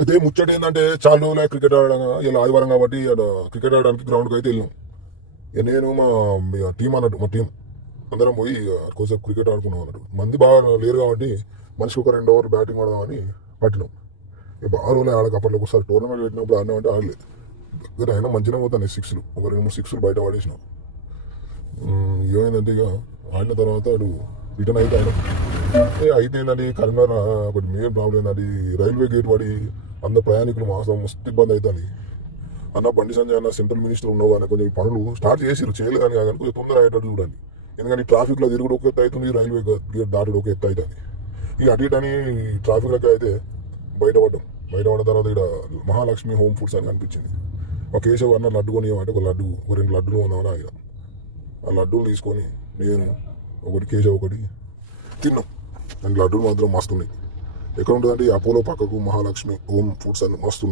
అయితే ముచ్చట ఏంటంటే చాలా రోజులు క్రికెట్ ఆడడం ఇలా ఆదివారం కాబట్టి క్రికెట్ ఆడడానికి గ్రౌండ్కి అయితే వెళ్ళాం. నేను మా టీం అన్నట్టు మా టీం అందరం పోయి కొంచెం క్రికెట్ ఆడుకున్నాం అన్నట్టు. మంది బాగా లేరు కాబట్టి మనిషికి ఒక 2 ఓవర్లు బ్యాటింగ్ ఆడదామని పట్టినాం. బాగా రోజులు ఆడక అప్పట్లో ఒకసారి టోర్నమెంట్ పెట్టినప్పుడు ఆడినామంటే ఆడలేదు. దగ్గర అయినా మంచిగా పోతాయి 6లు, ఒక 2-3 6లు బయట పడేసినాం. ఏమైందంటే ఇక ఆడిన తర్వాత అటు రిటర్న్ అయితే అయితే ఏంటంటే కరీంనగర్ ఒకటి మెయిన్ ప్రాబ్లం ఏంటంటే రైల్వే గేట్ పడి అందరు ప్రయాణికులు మస్తు ఇబ్బంది అవుతుంది. అన్న బండి సంజయ్ అన్న సెంట్రల్ మినిస్టర్ ఉన్నావు కానీ కొంచెం పనులు స్టార్ట్ చేసిరు, చేయలేదు కానీ కానీ కొంచెం తొందర అయ్యేటట్టు చూడండి. ఎందుకంటే ట్రాఫిక్లో తిరుగుడు ఒక ఎత్తు అవుతుంది, రైల్వే గేట్ దాటుడు ఒక ఎత్తు అవుతుంది. ఇక అటు ఇటు అని ట్రాఫిక్లకి అయితే బయటపడ్డాం. బయటపడిన తర్వాత ఇక్కడ మహాలక్ష్మి హోమ్ ఫుడ్స్ అని కనిపించింది. ఒక కేశవ్ అన్న లడ్డు కొని అంటే ఒక 2 లడ్డులు ఉన్నామని ఆగిన. ఆ లడ్డూలు తీసుకొని నేను ఒకటి కేశవ్ ఒకటి తిన్నాం. దాని లడ్డూలు మాత్రం మస్తున్నాయి. ఎక్కడ ఉంటుందంటే అపోలో పక్కకు మహాలక్ష్మి హోమ్ ఫుడ్స్ అని మస్తున్నాయి.